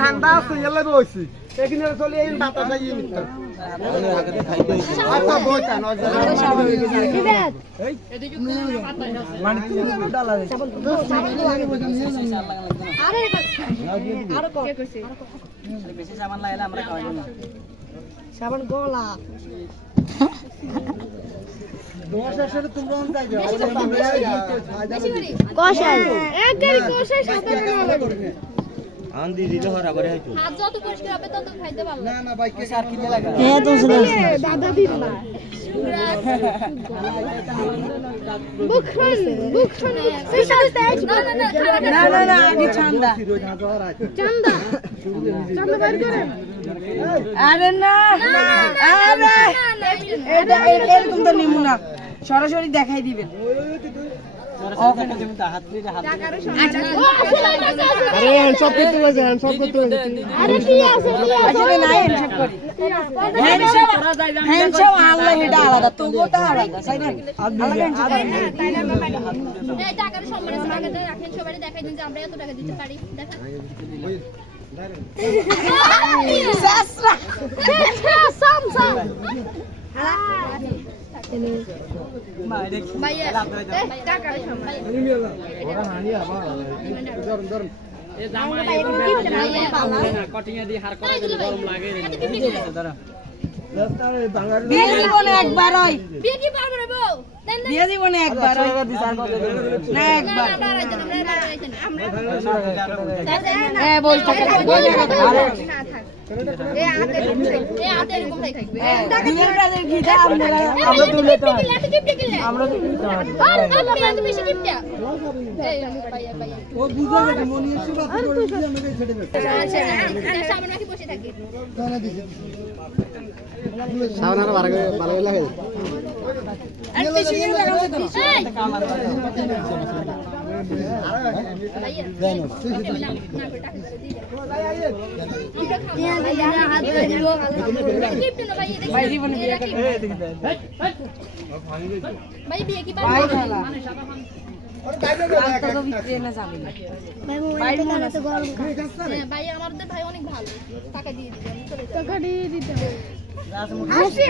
ঠান্ডা আছে এলে বইছি এখানে চলে এই বাতাস আইয়ে মিত্র আচ্ছা বইতা নজর এই এদিকে মানে ডালা আরে আরো কে কইছে বেশি সাবান লাগাইলে আমরা খাওয়াই না সাবান গলা দোষাশরে তোমরা অন যাইবে কোশাই এক গাড়ি কোশাই সাবান লাগে আন্দি দিলে হরা করে হইতো হাত যত পরিষ্কার হবে তত খাইতে পারবে না না ভাই কেসার কিনে লাগা হ্যাঁ তো দাদা দিন না বুখান না আগে চান্দা চান্দা চান্দা বের করেন আরে না আরে এটা এরকম তো নিমু না সরাসরি দেখাই দিবেন ওখানে তুমি তো হাত দিয়ে হাত আরে সব করতে বসে সব করতে বসে আরে কি আছে আসলে নাই হ্যান্ডশেক করি হ্যান্ডশেক আল্লাহ এটা আলাদা তো গোটা আলাদা তাই না আলাদা এই টাকার সম্মান আছে আগে রাখেন সবাই দেখাই দিন যে আমরা এত টাকা দিতে পারি দেখেন সাসরা সামসা টাকার সম্মান ওরা হানিয়া বা ধর এ জামা এখন না কটিং এ দি হার করা দিলে গরম লাগে রে ধর বিয়ে জীবনে একবার হয় বিয়ে কি পারবে রে বউ বিয়ে জীবনে একবার হয় না একবার আমরা এ বল থাকে এ আতে এরকম থাকবে দিনের কাজের ঘিটা আমরা তুলে তো আমরা তুলে বেশি গিফট ও বুঝা গেছে মনি এসে বাত করে দিলে আমাকে ছেড়ে দেবে সামনে নাকি বসে থাকি দানা দিছে সামনে আর ভালো লাগে আর পিছনে লাগাও তো কাম আর ভাই অনেক ভালো টাকা দিয়ে দিতে হাসতে